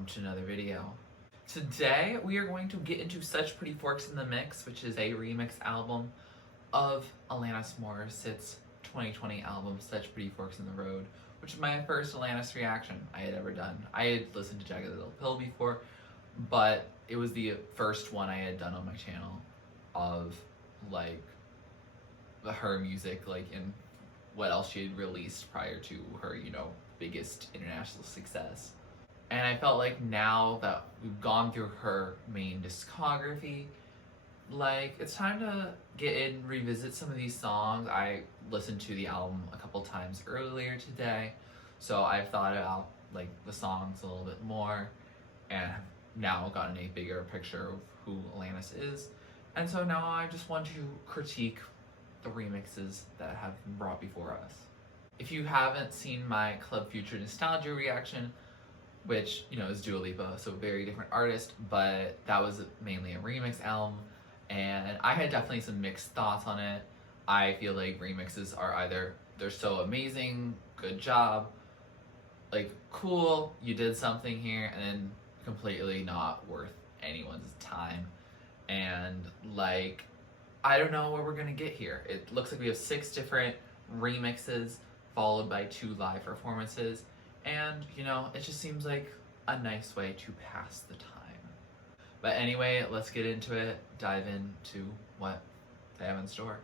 welcome to another video. Today we are going to get into Such Pretty Forks in the Mix, which is a remix album of Alanis Morissette's 2020 album Such Pretty Forks in the Road, which is my first Alanis reaction I had ever done. I had listened to Jagged Little Pill before, but it was the first one I had done on my channel of like her music, like in what else she had released prior to her, you know, biggest international success. And I felt like now that we've gone through her main discography, like it's time to get in and revisit some of these songs. I listened to the album a couple times earlier today, so I've thought about like the songs a little bit more and have now gotten a bigger picture of who Alanis is. And so now I just want to critique the remixes that have been brought before us. If you haven't seen my Club Future Nostalgia reaction, which, you know, is Dua Lipa, so a very different artist, but that was mainly a remix album, and I had definitely some mixed thoughts on it. I feel like remixes are either they're so amazing, good job, like cool, you did something here, and then completely not worth anyone's time. And like, I don't know what we're gonna get here. It looks like we have 6 different remixes followed by 2 live performances, and you know, it just seems like a nice way to pass the time. But anyway, let's get into it, dive into what they have in store.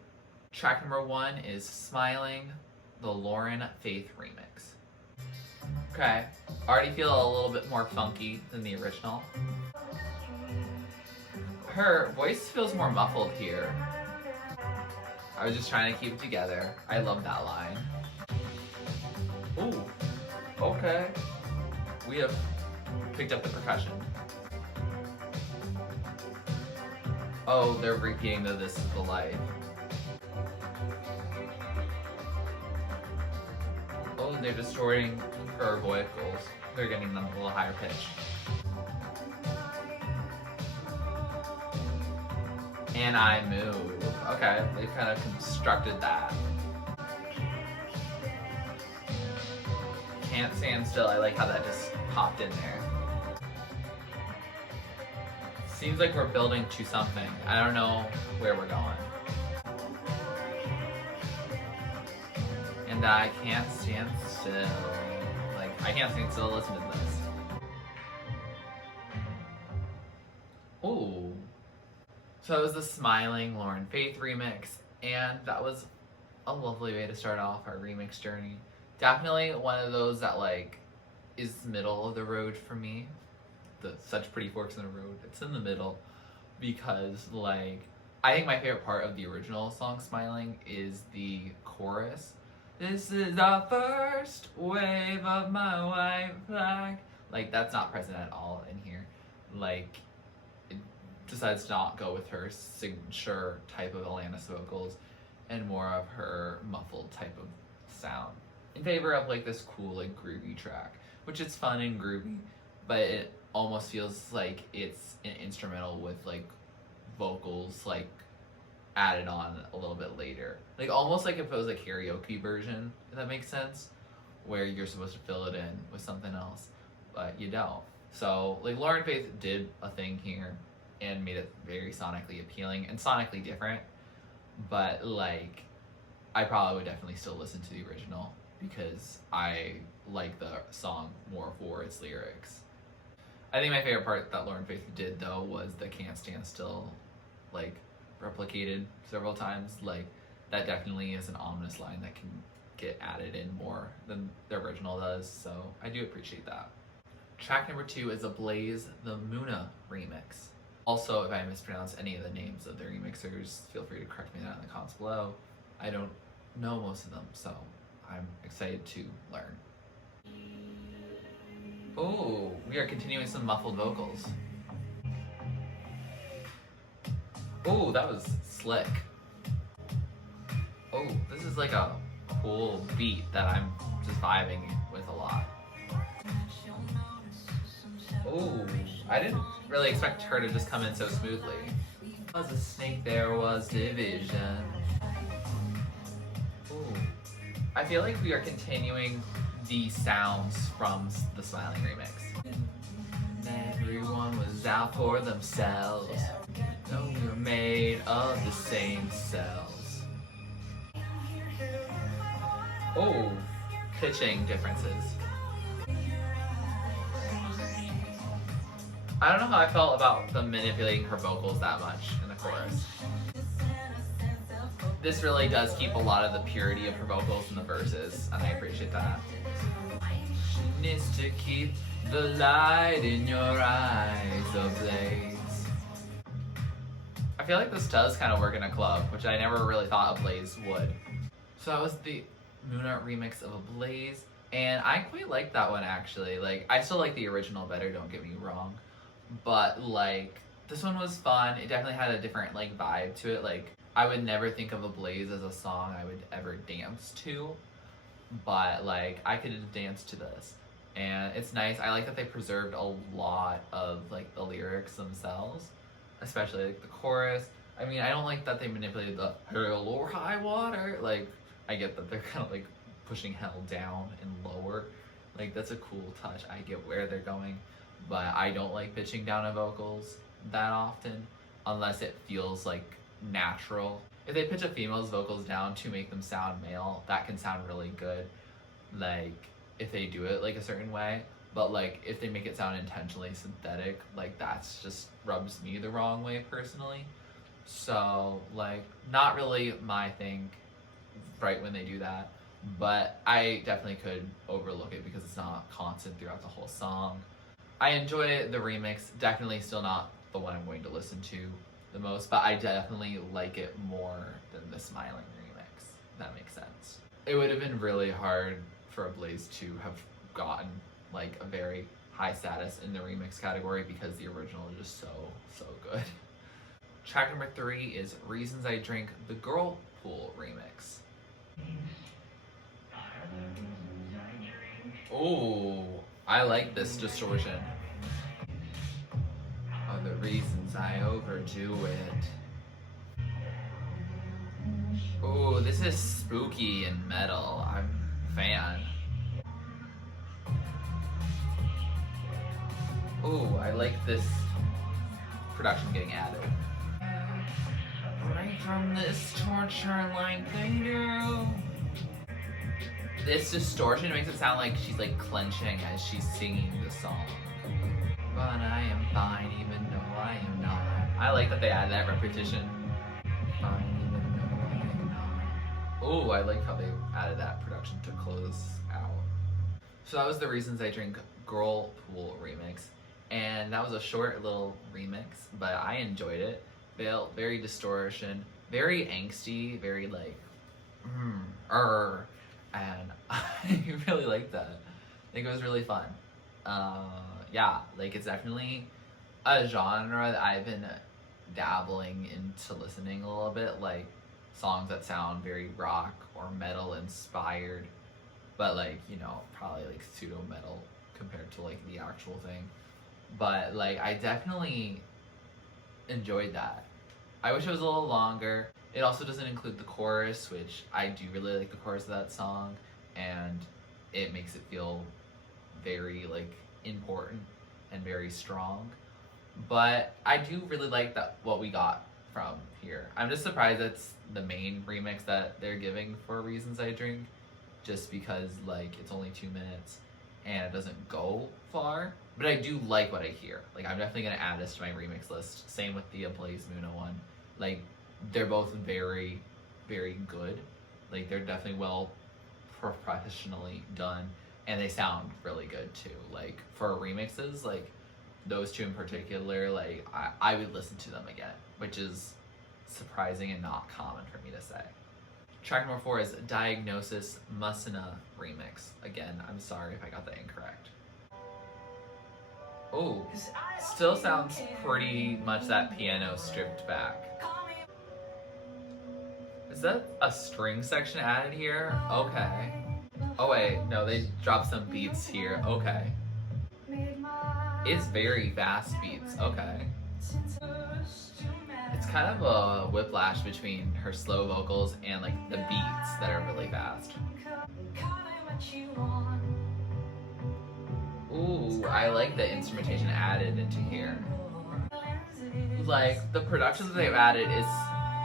Track number 1 is Smiling, the Lauren Faith remix. Okay, already feel a little bit more funky than the original. Her voice feels more muffled here. I was just trying to keep it together. I love that line. Ooh, okay. We have picked up the percussion. Oh, they're repeating the This Is the Life. Oh, they're distorting her vocals. They're getting them a little higher pitch. And I Move. Okay, they kind of constructed that. Can't Stand Still. I like how that just popped in there. Seems like we're building to something. I don't know where we're going. And I Can't Stand Still. Like, I can't stand still. Listen to this. Ooh. So it was the Smiling Lauren Faith remix, and that was a lovely way to start off our remix journey. Definitely one of those that like is middle of the road for me. The Such Pretty Forks in the Road. It's in the middle because like I think my favorite part of the original song Smiling is the chorus. This is the first wave of my white flag. Like that's not present at all in here. Like decides to not go with her signature type of Alanis vocals and more of her muffled type of sound in favor of like this cool like groovy track, which is fun and groovy, but it almost feels like it's an instrumental with like vocals like added on a little bit later, like almost like if it was a karaoke version, if that makes sense, where you're supposed to fill it in with something else but you don't. So like Lauren Faith did a thing here and made it very sonically appealing and sonically different, but like I probably would definitely still listen to the original because I like the song more for its lyrics. I think my favorite part that Lauren Faith did though was the Can't Stand Still, like replicated several times. Like that definitely is an ominous line that can get added in more than the original does, so I do appreciate that. Track number 2 is Ablaze, the Muhsinah remix. Also, if I mispronounce any of the names of the remixers, feel free to correct me in the comments below. I don't know most of them, so I'm excited to learn. Oh, we are continuing some muffled vocals. Oh, that was slick. Oh, this is like a cool beat that I'm just vibing with a lot. Oh, I didn't really expect her to just come in so smoothly. There was a snake, there was division. Ooh. I feel like we are continuing the sounds from the Smiling remix. Everyone was out for themselves. No, we were made of the same cells. Oh, pitching differences. I don't know how I felt about them manipulating her vocals that much in the chorus. This really does keep a lot of the purity of her vocals in the verses, and I appreciate that. She needs to keep the light in your eyes ablaze. I feel like this does kind of work in a club, which I never really thought Ablaze would. So that was the Muhsinah remix of Ablaze, and I quite like that one actually. Like, I still like the original better, don't get me wrong, but like this one was fun. It definitely had a different like vibe to it. Like, I would never think of Ablaze as a song I would ever dance to, but like I could dance to this, and it's nice. I like that they preserved a lot of like the lyrics themselves, especially like the chorus. I mean, I don't like that they manipulated the hell or high water. Like, I get that they're kind of like pushing hell down and lower. Like, that's a cool touch. I get where they're going, but I don't like pitching down of vocals that often unless it feels like natural. If they pitch a female's vocals down to make them sound male, that can sound really good, like if they do it like a certain way. But like if they make it sound intentionally synthetic, like that's just rubs me the wrong way personally. So like, not really my thing right when they do that, but I definitely could overlook it because it's not constant throughout the whole song. I enjoy the remix, definitely still not the one I'm going to listen to the most, but I definitely like it more than the Smiling remix. That makes sense. It would have been really hard for Ablaze to have gotten like a very high status in the remix category because the original is just so good. Track number 3 is Reasons I Drink, the Girlpool remix. Oh, I like this distortion. Are the reasons I overdo it. Oh, this is spooky and metal. I'm a fan. Oh, I like this production getting added. Right from this torture like they do. This distortion makes it sound like she's like clenching as she's singing the song. But I am fine even though I am not. I like that they added that repetition. Fine even though I am not. Oh, I like how they added that production to close out. So that was the Reasons I Drink Girlpool remix. And that was a short little remix, but I enjoyed it. Felt very distortion, very angsty, very like, and I really liked that. I think it was really fun. Yeah, like it's definitely a genre that I've been dabbling into listening a little bit, like songs that sound very rock or metal inspired, but like, you know, probably like pseudo metal compared to like the actual thing. But like, I definitely enjoyed that. I wish it was a little longer. It also doesn't include the chorus, which I do really like the chorus of that song, and it makes it feel very like important and very strong. But I do really like that what we got from here. I'm just surprised it's the main remix that they're giving for Reasons I Drink, just because like it's only 2 minutes and it doesn't go far. But I do like what I hear. Like, I'm definitely gonna add this to my remix list. Same with the Ablaze Muhsinah one. Like, they're both very, very good. Like, they're definitely well professionally done, and they sound really good too. Like, for remixes, like those two in particular, like I would listen to them again, which is surprising and not common for me to say. Track number 4 is Diagnosis Muhsinah remix. Again, I'm sorry if I got that incorrect. Oh, still sounds pretty much that piano stripped back. Is that a string section added here? Okay. Oh wait, no, they dropped some beats here. Okay. It's very fast beats. Okay. It's kind of a whiplash between her slow vocals and like the beats that are really fast. Ooh, I like the instrumentation added into here. Like, the production that they've added is,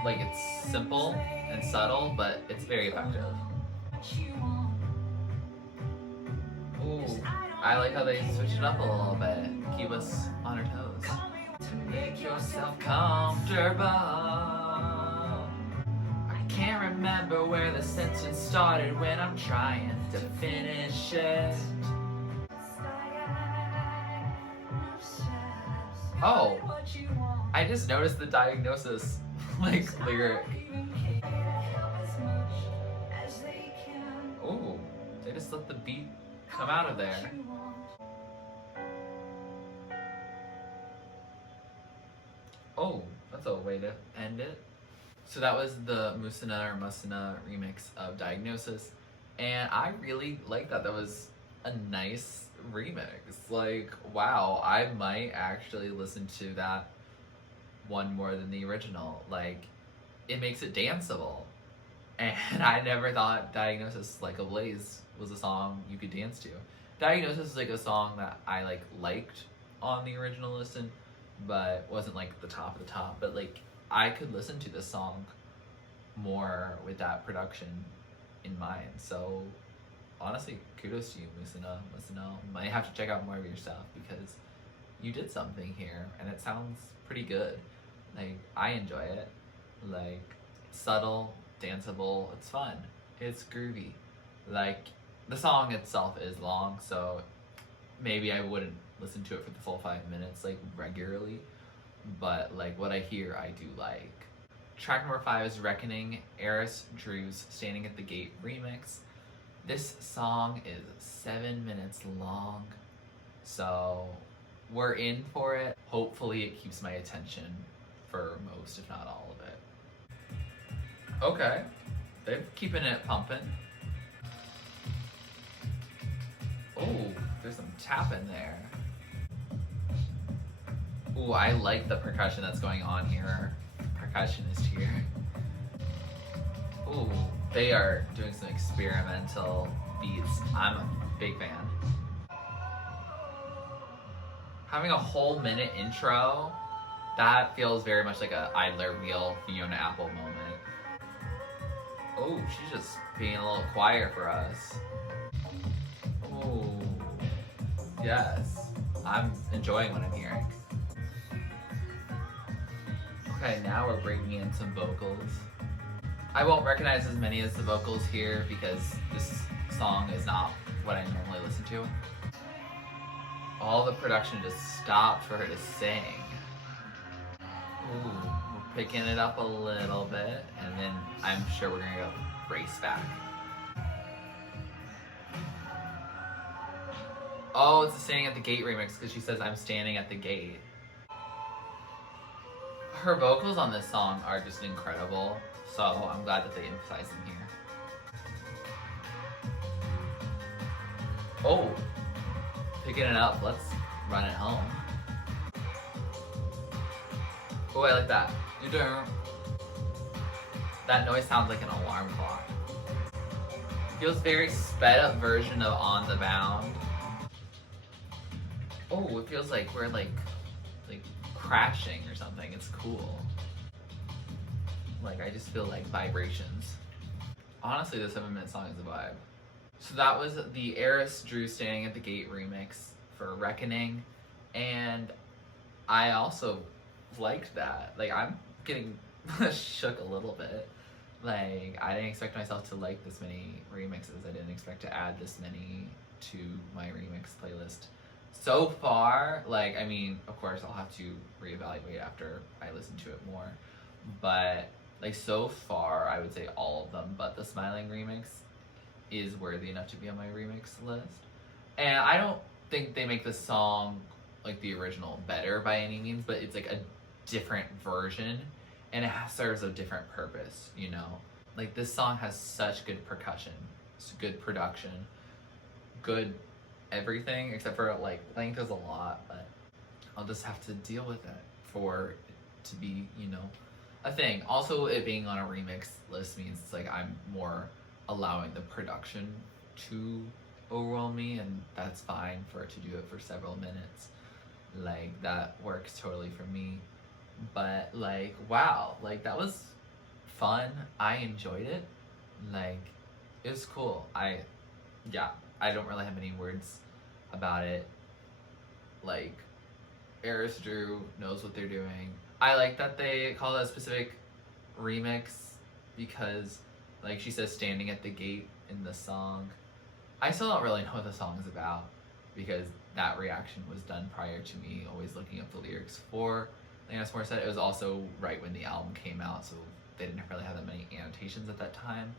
like, it's simple and subtle, but it's very effective. Ooh, I like how they switch it up a little bit. Keep us on our toes. Make yourself comfortable. I can't remember where the sentence started when I'm trying to finish it. Oh, I just noticed the diagnosis, like, lyric. Ooh, they just let the beat come out of there. Oh, that's a way to end it. So that was the Muhsinah remix of Diagnosis, and I really like that. That was a nice remix. Like, wow, I might actually listen to that one more than the original. Like, it makes it danceable, and I never thought Diagnosis, like Ablaze, was a song you could dance to. Diagnosis is like a song that I liked on the original listen, but wasn't like the top of the top. But like, I could listen to this song more with that production in mind. So honestly, kudos to you, Muhsinah. Might have to check out more of your stuff because you did something here and it sounds pretty good. Like, I enjoy it. Like, subtle, danceable, it's fun, it's groovy. Like, the song itself is long, so maybe I wouldn't listen to it for the full 5 minutes, like, regularly, but like, what I hear, I do like. Track number 5 is Reckoning, Eris Drew's Standing at the Gate remix. This song is 7 minutes long, so we're in for it. Hopefully it keeps my attention for most, if not all of it. Okay, they're keeping it pumping. Oh, there's some tapping there. Ooh, I like the percussion that's going on here. Percussionist here. Ooh, they are doing some experimental beats. I'm a big fan. Having a whole minute intro, that feels very much like a Idler Wheel Fiona Apple moment. Oh, she's just being a little choir for us. Oh, yes. I'm enjoying what I'm hearing. Okay, now we're bringing in some vocals. I won't recognize as many as the vocals here because this song is not what I normally listen to. All the production just stopped for her to sing. Ooh, we're picking it up a little bit, and then I'm sure we're gonna go race back. Oh, it's the Standing at the Gate remix because she says, I'm standing at the gate. Her vocals on this song are just incredible, so I'm glad that they emphasize them here. Oh, picking it up, let's run it home. Oh, I like that. That noise sounds like an alarm clock. Feels very sped up version of On the Bound. Oh, it feels like we're like crashing or something. It's cool. Like, I just feel like vibrations. Honestly, the 7-minute song is a vibe. So that was the Eris Drew Standing at the Gate remix for Reckoning, and I also liked that. Like, I'm getting shook a little bit. Like, I didn't expect myself to like this many remixes. I didn't expect to add this many to my remix playlist. So far, like, I mean, of course, I'll have to reevaluate after I listen to it more. But, like, so far, I would say all of them, but the Smiling remix is worthy enough to be on my remix list. And I don't think they make the song, like, the original better by any means, but it's, like, a different version, and it serves a different purpose, you know? Like, this song has such good percussion, good production, good everything, except for, like, length is a lot, but I'll just have to deal with it for it to be, you know, a thing. Also, it being on a remix list means it's like I'm more allowing the production to overwhelm me, and that's fine for it to do it for several minutes. Like, that works totally for me. But like, wow, like that was fun. I enjoyed it. Like, it was cool. I don't really have any words about it. Like, Eris Drew knows what they're doing. I like that they call it a specific remix because, like, she says standing at the gate in the song. I still don't really know what the song is about because that reaction was done prior to me always looking up the lyrics for Alanis Morissette. It was also right when the album came out, so they didn't really have that many annotations at that time.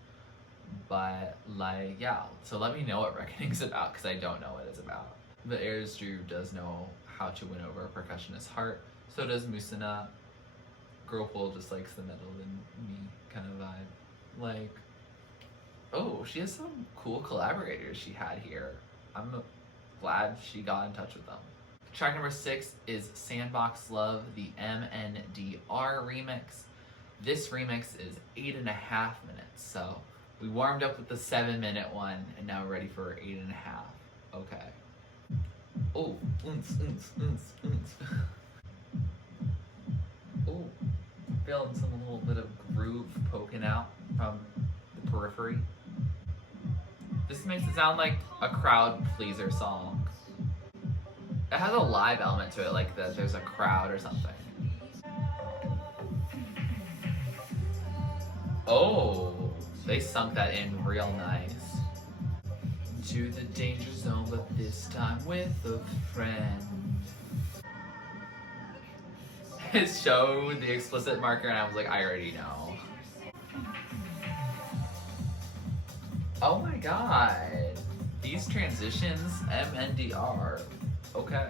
But like, yeah, so let me know what Reckoning's about because I don't know what it's about. But Eris Drew does know how to win over a percussionist's heart. So does Muhsinah. Girlpool just likes the metal and me kind of vibe. Like, oh, she has some cool collaborators she had here. I'm glad she got in touch with them. Track number 6 is Sandbox Love, the MNDR remix. This remix is 8.5 minutes, so we warmed up with the 7-minute one, and now we're ready for 8.5. Okay. Oh, oh, feeling some little bit of groove poking out from the periphery. This makes it sound like a crowd pleaser song. It has a live element to it, like that there's a crowd or something. Oh, they sunk that in real nice. To the danger zone, but this time with a friend. It showed the explicit marker and I was like, I already know. Oh my god. These transitions, MNDR. Okay.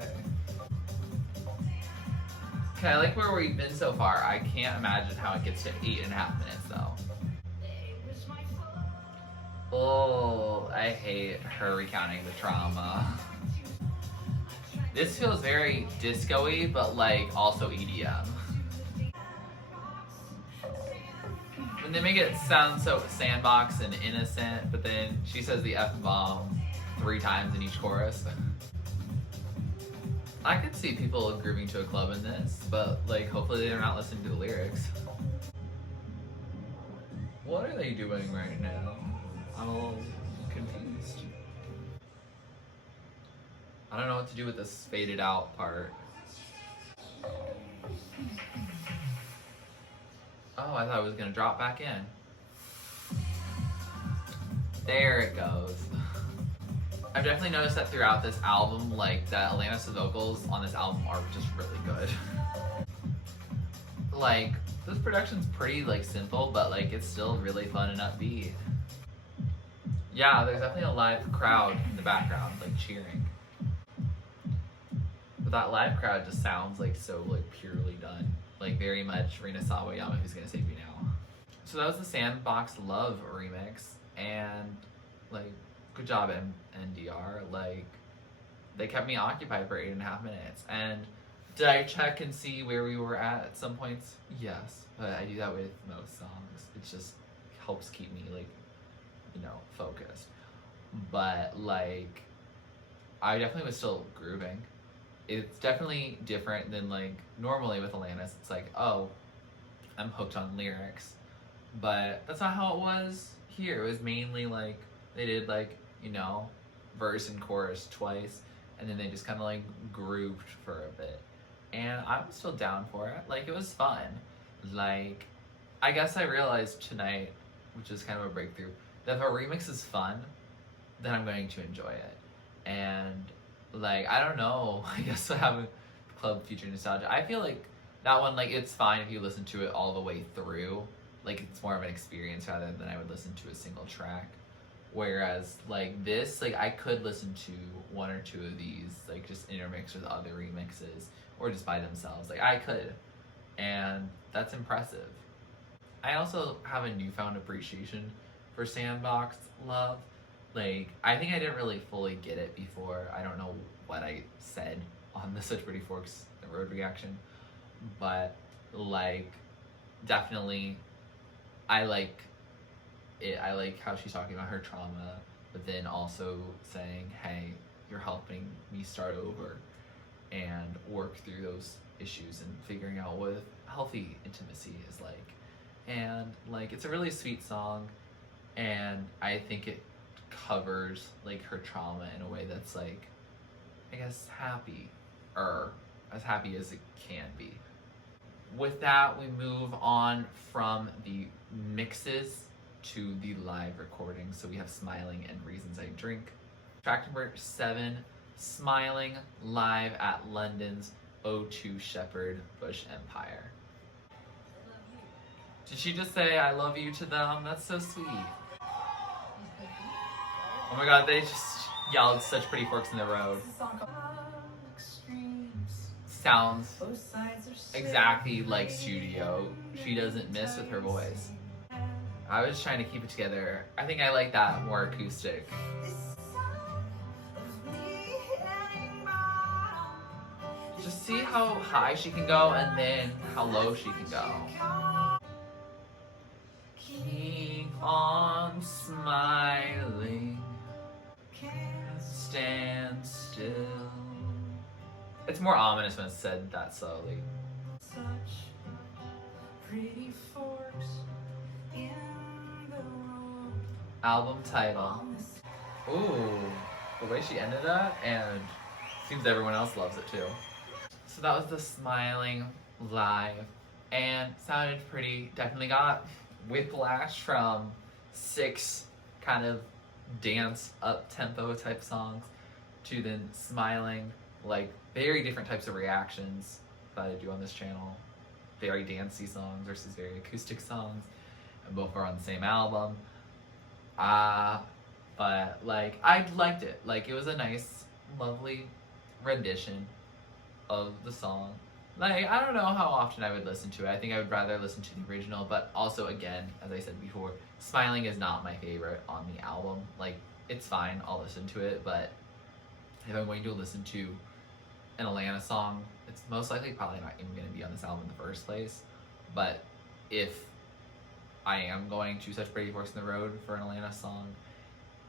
Okay, I like where we've been so far. I can't imagine how it gets to 8.5 minutes though. Oh, I hate her recounting the trauma. This feels very disco-y, but like also EDM. When they make it sound so Sandbox and innocent, but then she says the F-bomb 3 times in each chorus. I could see people grooving to a club in this, but like hopefully they're not listening to the lyrics. What are they doing right now? I'm a little confused. I don't know what to do with this faded out part. Oh, I thought it was gonna drop back in. There it goes. I've definitely noticed that throughout this album, like that Alanis' vocals on this album are just really good. Like, this production's pretty like simple, but like it's still really fun and upbeat. Yeah, there's definitely a live crowd in the background, like cheering. But that live crowd just sounds like so like purely done. Like very much Rina Sawayama, Who's Gonna Save Me Now. So that was the Sandbox Love remix, and like, good job MNDR. Like, they kept me occupied for 8.5 minutes. And did I check and see where we were at some points? Yes, but I do that with most songs. It just helps keep me like, you know, focused. But like, I definitely was still grooving. It's definitely different than like normally with Alanis. It's like, oh, I'm hooked on lyrics, but that's not how it was here. It was mainly like they did like, you know, verse and chorus twice, and then they just kind of like grooved for a bit, and I was still down for it. Like, it was fun. Like, I guess I realized tonight, which is kind of a breakthrough, that if a remix is fun, then I'm going to enjoy it. And like, I don't know, I guess I have a Club Future Nostalgia. I feel like that one, like, it's fine if you listen to it all the way through. Like, it's more of an experience rather than I would listen to a single track. Whereas like this, like I could listen to 1 or 2 of these, like just intermix with other remixes or just by themselves. Like, I could, and that's impressive. I also have a newfound appreciation for Sandbox Love. Like, I think I didn't really fully get it before. I don't know what I said on the Such Pretty Forks the Road reaction, but like, definitely I like it. I like how she's talking about her trauma but then also saying, hey, you're helping me start over and work through those issues and figuring out what healthy intimacy is like. And like, it's a really sweet song, and I think it covers like her trauma in a way that's like, I guess, happy, or as happy as it can be. With that, we move on from the mixes to the live recording. So we have Smiling and Reasons I Drink. Track number 7, Smiling, live at London's O2 Shepherd Bush Empire. Did she just say I love you to them? That's so sweet. Oh my god, they just yelled such pretty forks in the road. Sounds exactly like studio. She doesn't miss with her voice. I was trying to keep it together. I think I like that more acoustic. Just see how high she can go and then how low she can go. Keep on smiling, stand still. It's more ominous when it's said that slowly. Such pretty forks in the road. Album title. Ooh, the way she ended that, and seems everyone else loves it too. So that was the Smiling live, and sounded pretty. Definitely got whiplash from 6 kind of dance up-tempo type songs to then Smiling, like very different types of reactions that I do on this channel. Very dancey songs versus very acoustic songs, and both are on the same album. But like, I liked it. Like, it was a nice, lovely rendition of the song. Like, I don't know how often I would listen to it. I think I would rather listen to the original, but also, again, as I said before, Smiling is not my favorite on the album. Like, it's fine, I'll listen to it, but if I'm going to listen to an Alanis song, it's most likely probably not even going to be on this album in the first place. But if I am going to Such Pretty Forks in the Road for an Alanis song,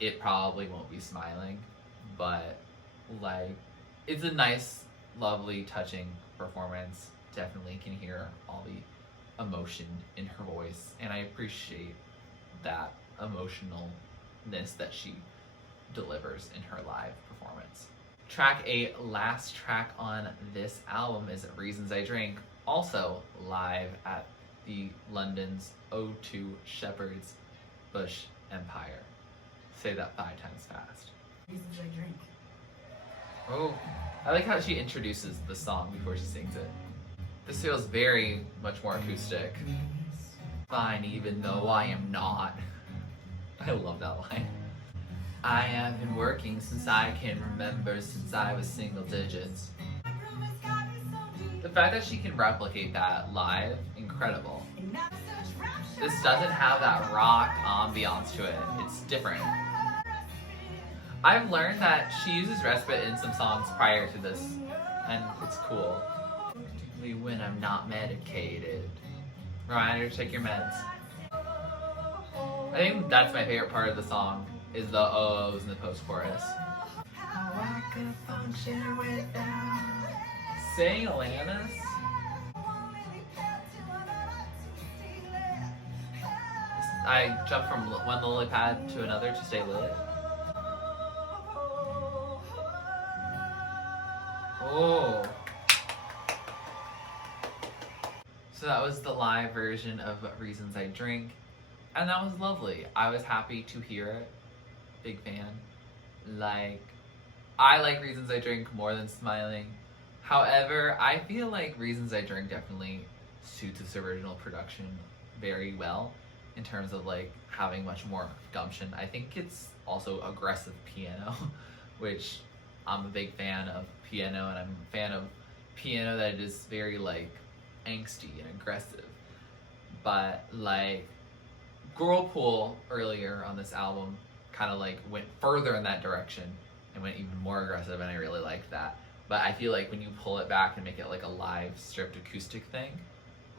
it probably won't be Smiling. But like, it's a nice, lovely, touching performance. Definitely can hear all the emotion in her voice, and I appreciate that emotionalness that she delivers in her live performance. Track 8, last track on this album, is Reasons I Drink, also live at the London's O2 Shepherd's Bush Empire. Say that 5 times fast. Reasons I Drink. Oh, I like how she introduces the song before she sings it. This feels very much more acoustic. Fine, even though I am not. I love that line. I have been working since I can remember, since I was single digits. The fact that she can replicate that live, incredible. This doesn't have that rock ambiance to it. It's different. I've learned that she uses respite in some songs prior to this, and it's cool. Particularly when I'm not medicated. Reminder to take your meds. I think that's my favorite part of the song, is the oh-ohs in the post-chorus. Saying Alanis? I jumped from one lily pad to another to stay lit. Oh. So that was the live version of Reasons I Drink, and that was lovely. I was happy to hear it. Big fan. Like, I like Reasons I Drink more than Smiling. However, I feel like Reasons I Drink definitely suits its original production very well in terms of like having much more gumption. I think it's also aggressive piano, which I'm a big fan of piano, and I'm a fan of piano that is very like angsty and aggressive. But like Girlpool earlier on this album kind of like went further in that direction and went even more aggressive, and I really liked that. But I feel like when you pull it back and make it like a live stripped acoustic thing,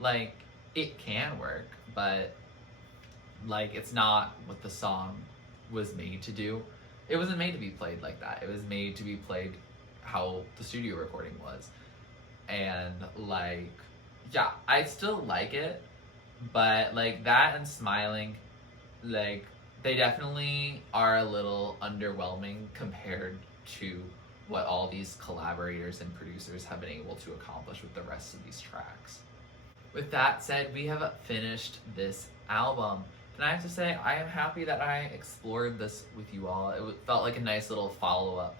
like it can work, but like it's not what the song was made to do. It wasn't made to be played like that. It was made to be played how the studio recording was. And like, yeah, I still like it, but like that and Smiling, like they definitely are a little underwhelming compared to what all these collaborators and producers have been able to accomplish with the rest of these tracks. With that said, we have finished this album. And I have to say, I am happy that I explored this with you all. It felt like a nice little follow-up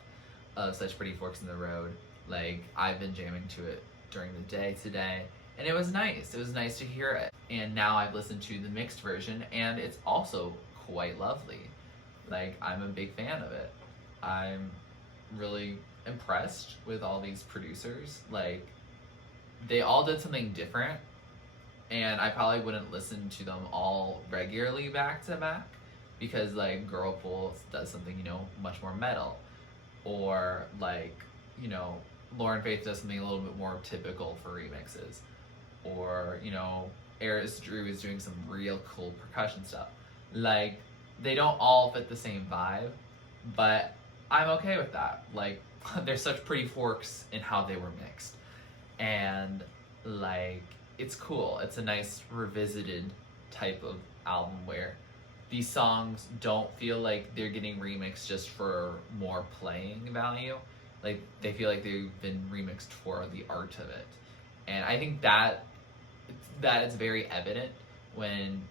of Such Pretty Forks in the Road. Like, I've been jamming to it during the day today, and it was nice. It was nice to hear it. And now I've listened to the mixed version, and it's also quite lovely. Like, I'm a big fan of it. I'm really impressed with all these producers. Like, they all did something different, and I probably wouldn't listen to them all regularly back to back, because like Girlpool does something, you know, much more metal, or like, you know, Lauren Faith does something a little bit more typical for remixes, or, you know, Eris Drew is doing some real cool percussion stuff. Like, they don't all fit the same vibe, but I'm okay with that. Like, they're such pretty forks in how they were mixed, and like, it's cool. It's a nice revisited type of album where these songs don't feel like they're getting remixed just for more playing value. Like, they feel like they've been remixed for the art of it. And I think that is very evident when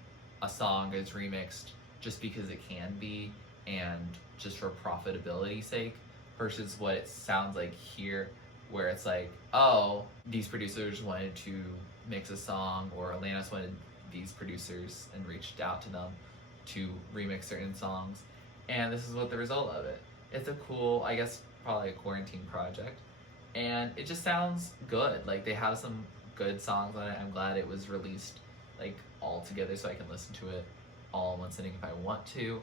a song is remixed just because it can be and just for profitability's sake, versus what it sounds like here, where it's like, oh, these producers wanted to mix a song, or Alanis wanted these producers and reached out to them to remix certain songs, and this is what the result of it. It's a cool, I guess, probably a quarantine project, and it just sounds good. Like, they have some good songs on it. I'm glad it was released like all together so I can listen to it all in one sitting if I want to,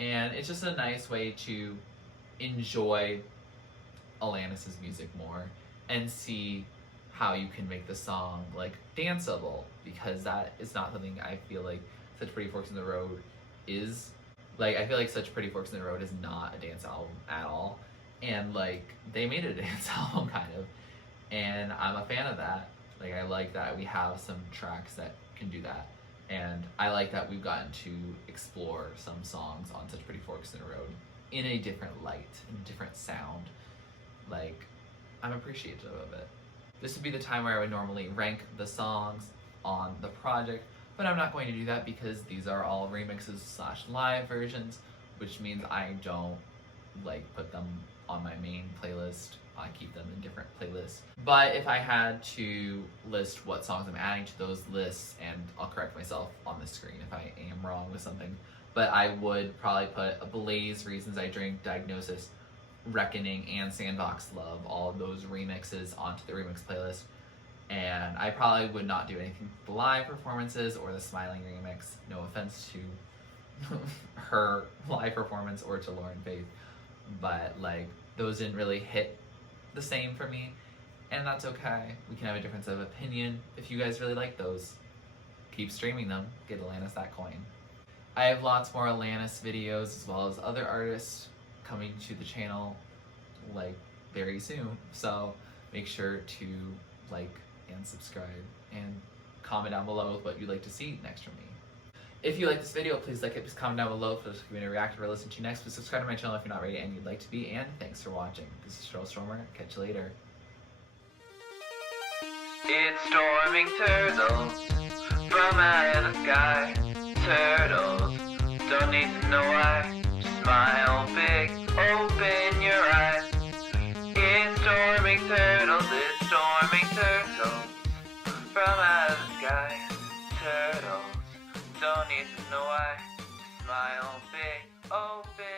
and it's just a nice way to enjoy Alanis's music more and see how you can make the song like danceable, because that is not something I feel like Such Pretty Forks in the Road is. Like, I feel like Such Pretty Forks in the Road is not a dance album at all, and like they made it a dance album kind of, and I'm a fan of that. Like, I like that we have some tracks that can do that, and I like that we've gotten to explore some songs on Such Pretty Forks in the Road in a different light, in a different sound. Like, I'm appreciative of it. This would be the time where I would normally rank the songs on the project, but I'm not going to do that because these are all remixes / live versions, which means I don't like put them on my main playlist. I keep them in different playlists. But if I had to list what songs I'm adding to those lists, and I'll correct myself on the screen if I am wrong with something, but I would probably put Ablaze, Reasons I Drink, Diagnosis, Reckoning, and Sandbox Love, all of those remixes onto the remix playlist. And I probably would not do anything with the live performances or the Smiling remix. No offense to her live performance or to Lauren Faith, but like, those didn't really hit the same for me, and that's okay. We can have a difference of opinion. If you guys really like those, keep streaming them. Get Alanis that coin. I have lots more Alanis videos as well as other artists coming to the channel like very soon, so make sure to like and subscribe and comment down below with what you'd like to see next from me. If you like this video, please like it, please comment down below for us to react or listen to next. Please subscribe to my channel if you're not ready and you'd like to be, and thanks for watching. This is TurtleStormer. Catch you later. It's storming turtles from out of the sky. Turtles, don't need to know why. Smile big, open your eyes. It's storming turtles, it's storming turtles from out of the sky. Turtles, don't need to know why. Smile big, open